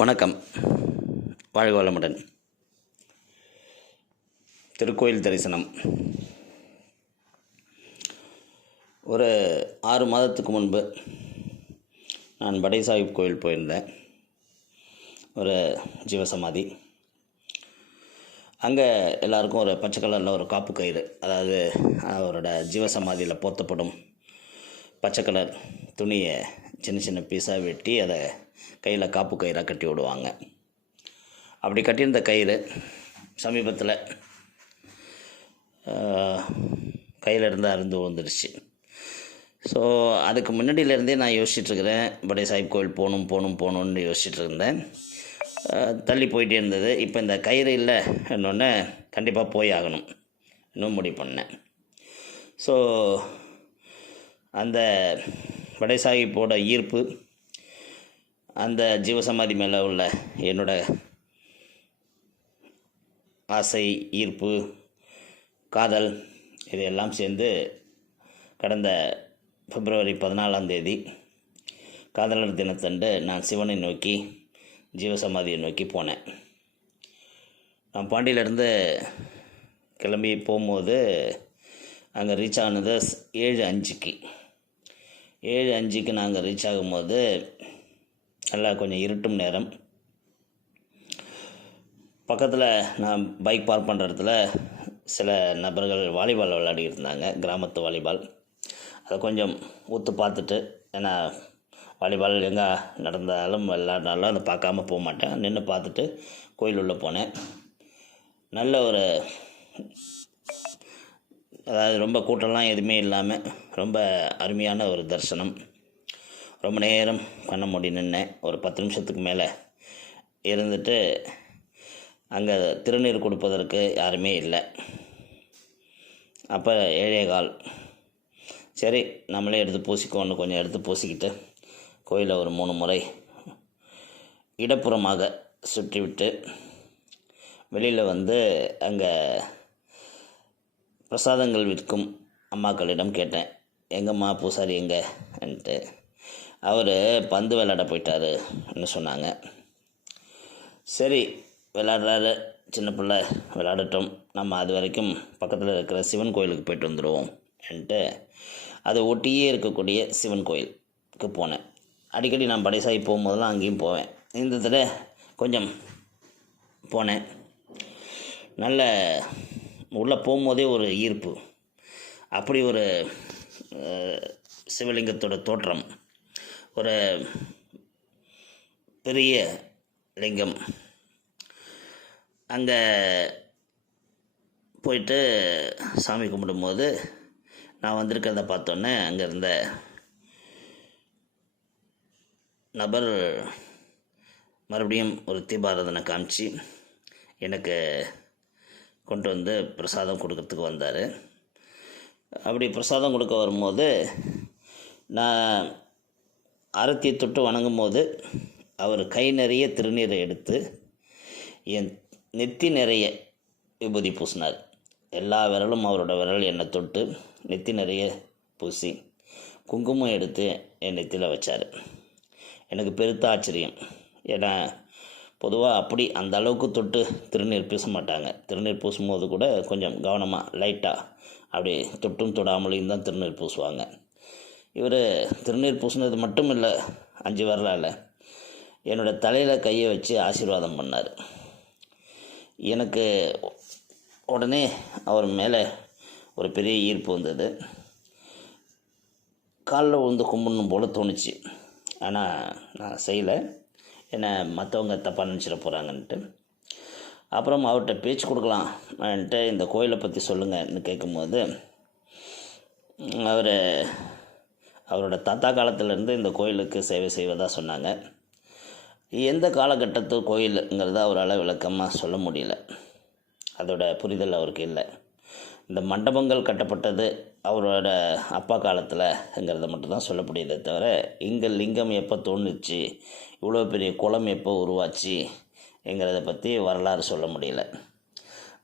வணக்கம். வாழ்க வளமுடன். திருக்கோயில் தரிசனம். ஒரு ஆறு மாதத்துக்கு முன்பு நான் படை சாஹிப் கோயில் போயிருந்தேன். ஒரு ஜீவசமாதி. அங்கே எல்லாருக்கும் ஒரு பச்சை கலரில் ஒரு காப்பு கயிறு. அதாவது அவரோட ஜீவசமாதியில் போர்த்தப்படும் பச்சை கலர் துணியை சின்ன சின்ன பீஸாக வெட்டி அதை கையில் காப்பு கயிறாக கட்டி விடுவாங்க. அப்படி கட்டியிருந்த கயிறு சமீபத்தில் கையில் இருந்து அருந்து விழுந்துருச்சு. ஸோ அதுக்கு முன்னாடியிலேருந்தே நான் யோசிச்சுட்ருக்கிறேன் படை சாஹிப் கோயில் போகணும் போகணும் போகணுன்னு யோசிச்சுட்டு இருந்தேன். தள்ளி போயிட்டே இருந்தது. இப்போ இந்த கயிறு இல்லை என்னொன்னே கண்டிப்பாக போய் ஆகணும். இன்னும் முடிவு பண்ணேன். ஸோ அந்த படைசாஹிப்போட ஈர்ப்பு அந்த ஜீவசமாதி மேலே உள்ள என்னோட ஆசை ஈர்ப்பு காதல் இதையெல்லாம் சேர்ந்து கடந்த பிப்ரவரி பதினாலாம் தேதி காதலர் தினத்தன்று நான் சிவனை நோக்கி ஜீவசமாதியை நோக்கி போனேன். நான் பாண்டியிலேருந்து கிளம்பி போகும்போது அங்கே ரீச் ஆனது ஏழு அஞ்சுக்கு. ஏழு அஞ்சுக்கு நாங்கள் ரீச் ஆகும்போது நல்லா கொஞ்சம் இருட்டும் நேரம். பக்கத்தில் நான் பைக் பார்க் பண்ணுற இடத்துல சில நபர்கள் வாலிபால் விளையாடிட்டு இருந்தாங்க கிராமத்து வாலிபால் அதை கொஞ்சம் ஒத்து பார்த்துட்டு ஏன்னா வாலிபால் எங்கே நடந்தாலும் விளையாடினாலும் அதை பார்க்காம போக மாட்டேன். நின்று பார்த்துட்டு கோயில் உள்ளே போனேன். நல்ல ஒரு அதாவது ரொம்ப கூட்டம்லாம் எதுவுமே இல்லாமல் ரொம்ப அருமையான ஒரு தரிசனம். ரொம்ப நேரம் கண்ண மூடி நின்னேன் ஒரு பத்து நிமிஷத்துக்கு மேலே இருந்துட்டு அங்கே திருநீர் கொடுப்பதற்கு யாருமே இல்லை. அப்போ ஏழே கால். சரி நம்மளே எடுத்து பூசிக்கோன்னு கொஞ்சம் எடுத்து பூசிக்கிட்டு கோயிலை ஒரு மூணு முறை இடப்புறமாக சுற்றிவிட்டு வெளியில் வந்து அங்கே பிரசாதங்கள் விற்கும் அம்மாக்களிடம் கேட்டேன். எங்கம்மா பூசாரி எங்கன்ட்டு அவர் பந்து விளையாட போயிட்டாருன்னு சொன்னாங்க. சரி விளையாடுறாரு. சின்ன பிள்ளை விளையாடட்டும். நம்ம அது வரைக்கும் பக்கத்தில் இருக்கிற சிவன் கோயிலுக்கு போயிட்டு வந்துடுவோம்ன்ட்டு அதை ஒட்டியே இருக்கக்கூடிய சிவன் கோயிலுக்கு போனேன். அடிக்கடி நான் படைசாகி போகும்போதெல்லாம் அங்கேயும் போவேன். இந்த தடவை கொஞ்சம் போனேன். நல்ல உள்ளே போகும்போதே ஒரு ஈர்ப்பு. அப்படி ஒரு சிவலிங்கத்தோட தோற்றம். ஒரு பெரிய லிங்கம். அங்கே போயிட்டு சாமி கும்பிடும்போது நான் வந்திருக்கிறத பார்த்தோன்னே அங்கே இருந்த நபர் மறுபடியும் ஒரு தீபாராதனை காமிச்சு எனக்கு கொண்டு வந்து பிரசாதம் கொடுக்கறதுக்கு வந்தார். அப்படி பிரசாதம் கொடுக்க வரும்போது நான் ஆரத்தியை தொட்டு வணங்கும் போது அவர் கை நிறைய திருநீரை எடுத்து என் நெத்தி நிறைய விபூதி பூசினார். எல்லா விரலும் அவரோட விரல் என்னை தொட்டு நெத்தி நிறைய பூசி குங்குமம் எடுத்து என் நெத்தியில் வச்சார். எனக்கு பெருத்த ஆச்சரியம். ஏன்னா பொதுவாக அப்படி அந்த அளவுக்கு தொட்டு திருநீர் பூச மாட்டாங்க திருநீர் பூசும்போது கூட கொஞ்சம் கவனமாக லைட்டாக அப்படி தொட்டும் தொடாமலையும் தான் திருநீர் பூசுவாங்க. இவர் திருநீர் பூசினது மட்டும் இல்லை அஞ்சு வரலால. என்னோடய தலையில் கையை வச்சு ஆசீர்வாதம் பண்ணார். எனக்கு உடனே அவர் மேலே ஒரு பெரிய ஈர்ப்பு வந்தது. காலில் விழுந்து கும்பிடணும் போல் தோணுச்சு. ஆனால் நான் செய்யலை. என்னை மற்றவங்க தப்பாக நினச்சிட போகிறாங்கன்ட்டு அப்புறம் அவர்கிட்ட பேச்சு கொடுக்கலாம்ன்ட்டு இந்த கோயிலை பற்றி சொல்லுங்கன்னு கேட்கும்போது அவர் அவரோட தாத்தா காலத்திலேருந்து இந்த கோயிலுக்கு சேவை செய்வதாக சொன்னாங்க. எந்த காலகட்டத்து கோயிலுங்கிறத அவரால் விளக்கமாக சொல்ல முடியல. அதோட புரிதல் அவருக்கு இல்லை. இந்த மண்டபங்கள் கட்டப்பட்டது அவரோட அப்பா காலத்தில்ங்கிறத மட்டும்தான் சொல்ல தவிர இங்கே லிங்கம் எப்போ தோணுச்சு இவ்வளோ பெரிய குளம் எப்போ உருவாச்சு எங்கிறத பற்றி வரலாறு சொல்ல முடியல.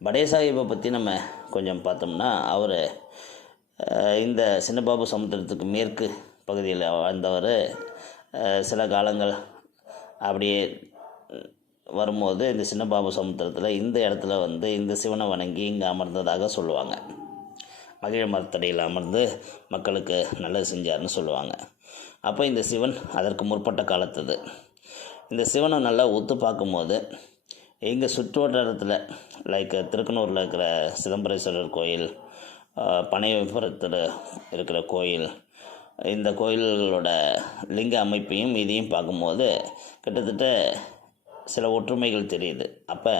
படே சாஹிப்பை பற்றி நம்ம கொஞ்சம் பார்த்தோம்னா அவர் இந்த சின்னபாபு சமுத்திரத்துக்கு மேற்கு பகுதியில் வாழ்ந்தவர் சில காலங்கள் அப்படியே வரும்போது இந்த சின்னபாபு சமுத்திரத்தில் இந்த இடத்துல வந்து இந்த சிவனை வணங்கி இங்கே அமர்ந்ததாக சொல்லுவாங்க. மகிழ மரத்தடியில் அமர்ந்து மக்களுக்கு நல்லது செஞ்சார்னு சொல்லுவாங்க. அப்போ இந்த சிவன் அதற்கு முற்பட்ட காலத்தது. இந்த சிவனை நல்லா ஒத்து பார்க்கும்போது எங்கள் சுற்று வட்டாரத்தில் லைக் திருக்கனூரில் இருக்கிற சிதம்பரேஸ்வரர் கோயில் பனையபுரத்தில் இருக்கிற கோயில் இந்த கோயில்களோட லிங்க அமைப்பையும் இதையும் பார்க்கும்போது கிட்டத்தட்ட சில ஒற்றுமைகள் தெரியுது. அப்போ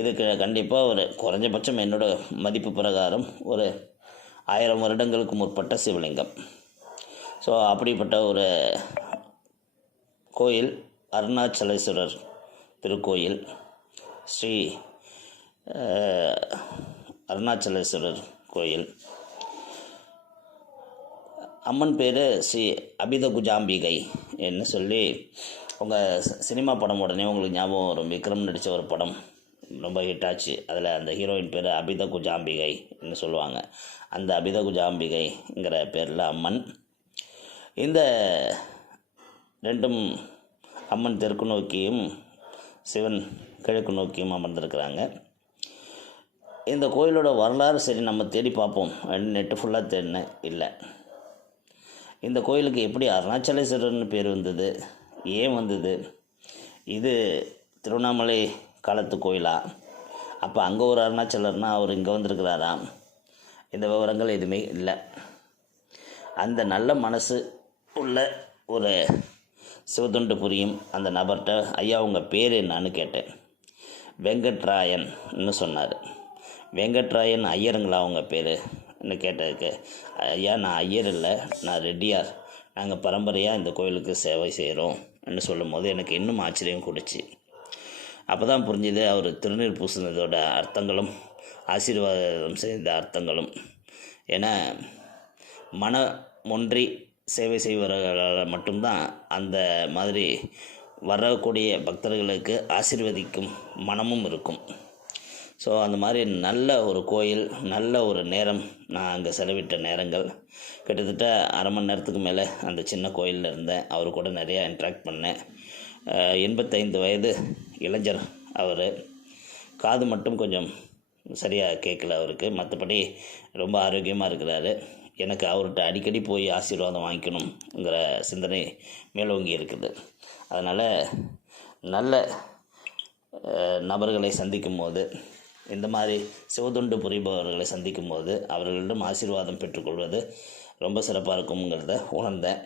இதுக்கு கண்டிப்பாக ஒரு குறைஞ்சபட்சம் என்னோட மதிப்பு பிரகாரம் ஒரு ஆயிரம் வருடங்களுக்கு முற்பட்ட சிவலிங்கம். ஸோ அப்படிப்பட்ட ஒரு கோயில் அருணாச்சலேஸ்வரர் திருக்கோயில் ஸ்ரீ அருணாச்சலேஸ்வரர் கோயில். அம்மன் பேர் ஸ்ரீ அபித குஜாம்பிகை என்று சொல்லி உங்கள் சினிமா படம் உடனே உங்களுக்கு ஞாபகம் வரும். விக்ரம் நடித்த ஒரு படம் ரொம்ப ஹிட் ஆச்சு. அதில் அந்த ஹீரோயின் பேர் அபித குஜாம்பிகைன்னு சொல்லுவாங்க. அந்த அபித குஜாம்பிகைங்கிற பேரில் அம்மன். இந்த ரெண்டும் அம்மன் தெற்கு நோக்கியும் சிவன் கிழக்கு நோக்கியும் அமர்ந்திருக்கிறாங்க. இந்த கோயிலோட வரலாறு சரி நம்ம தேடி பார்ப்போம். நெட்டு ஃபுல்லாக தேடினேன் இல்லை. இந்த கோயிலுக்கு எப்படி அருணாச்சலேஸ்வரர்னு பேர் வந்தது? ஏன் வந்தது? இது திருவண்ணாமலை காலத்து கோயிலா? அப்போ அங்கே ஒரு அருணாச்சலர்னா அவர் இங்கே வந்திருக்கிறாரா இந்த விவரங்கள் எதுவுமே இல்லை. அந்த நல்ல மனசு உள்ள ஒரு சிவதுண்டு புரியும் அந்த நபர்கிட்ட ஐயா உங்கள் பேர் என்னான்னு கேட்டேன். வெங்கட்ராயன்னு சொன்னார். வெங்கட்ராயன் ஐயருங்களா உங்கள் என்ன கேட்டதுக்கு ஐயா நான் ஐயர் இல்லை நான் ரெட்டியார். நாங்கள் பரம்பரையாக இந்த கோயிலுக்கு சேவை செய்கிறோம் சொல்லும் போது எனக்கு இன்னும் ஆச்சரியம் கொடுச்சு. அப்போ தான் புரிஞ்சுது அவர் திருநீர் பூசினதோட அர்த்தங்களும் ஆசீர்வாதம் செய்த அர்த்தங்களும். ஏன்னா மன ஒன்றி சேவை செய்பவர்களால் மட்டும்தான் அந்த மாதிரி வரக்கூடிய பக்தர்களுக்கு ஆசிர்வதிக்கும் மனமும் இருக்கும். ஸோ அந்த மாதிரி நல்ல ஒரு கோயில் நல்ல ஒரு நேரம் நான் அங்கே செலவிட்ட நேரங்கள். கிட்டத்தட்ட அரை மணி நேரத்துக்கு மேலே அந்த சின்ன கோயிலில் இருந்தேன். அவர் கூட நிறையா இன்ட்ராக்ட் பண்ணேன். எண்பத்தைந்து வயது இளைஞர் அவர். காது மட்டும் கொஞ்சம் சரியாக கேட்கல அவருக்கு. மற்றபடி ரொம்ப ஆரோக்கியமாக இருக்கிறாரு. எனக்கு அவர்கிட்ட அடிக்கடி போய் ஆசீர்வாதம் வாங்கிக்கணுங்கிற சிந்தனை மேலோங்கி இருக்குது. அதனால் நல்ல நபர்களை சந்திக்கும் போது இந்த மாதிரி சிவதொண்டு புரிபவர்களை சந்திக்கும் போது அவர்களிடம் ஆசீர்வாதம் பெற்றுக்கொள்வது ரொம்ப சிறப்பாக இருக்குங்கிறத உணர்ந்தேன்.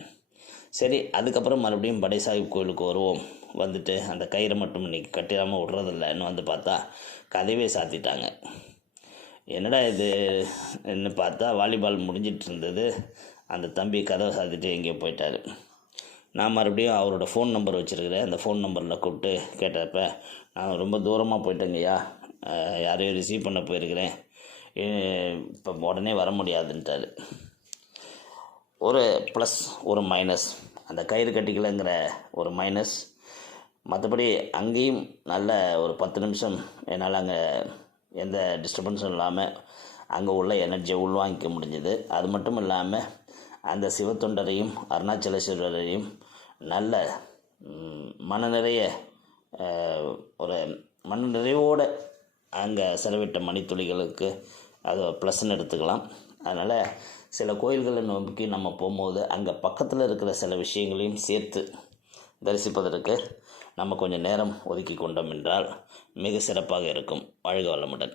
சரி அதுக்கப்புறம் மறுபடியும் படை சாஹிப் கோயிலுக்கு வருவோம். வந்துட்டு அந்த கயிறை மட்டும் இன்றைக்கி கட்டிடாமல் விட்றதில்லன்னு வந்து பார்த்தா கதவே சாத்திட்டாங்க. என்னடா இது? என்ன பார்த்தா வாலிபால் முடிஞ்சிட்டு இருந்தது. அந்த தம்பி கதவை சாத்திட்டு எங்கேயோ போயிட்டார். நான் மறுபடியும் அவரோட ஃபோன் நம்பர் வச்சுருக்கிறேன். அந்த ஃபோன் நம்பரில் கூப்பிட்டு கேட்டப்ப நான் ரொம்ப தூரமாக போயிட்டேங்கய்யா. யாரையும் ரிசீவ் பண்ண போயிருக்கிறேன். இப்போ உடனே வர முடியாதுன்ட்டார். ஒரு ப்ளஸ் ஒரு மைனஸ் அந்த கயிறு கட்டிக்கலைங்கிற ஒரு மைனஸ் மற்றபடி அங்கேயும் நல்ல ஒரு பத்து நிமிஷம் என்னால் அங்கே எந்த டிஸ்டர்பன்ஸும் இல்லாமல் அங்கே உள்ள எனர்ஜியை உள்வாங்கிக்க முடிஞ்சது. அது மட்டும் இல்லாமல் அந்த சிவத்தொண்டரையும் அருணாச்சலேஸ்வரரையும் நல்ல மன நிறைய ஒரு மன நிறைவோடு அங்கே செலவிட்ட மணித்துளிகளுக்கு அது ப்ளஸ்ன்னு எடுத்துக்கலாம். அதனால் சில கோயில்களை நோக்கி நம்ம போகும்போது அங்கே பக்கத்தில் இருக்கிற சில விஷயங்களையும் சேர்த்து தரிசிப்பதற்கு நம்ம கொஞ்சம் நேரம் ஒதுக்கி கொண்டோம் என்றால் மிக சிறப்பாக இருக்கும். வாழ்க வளமுடன்.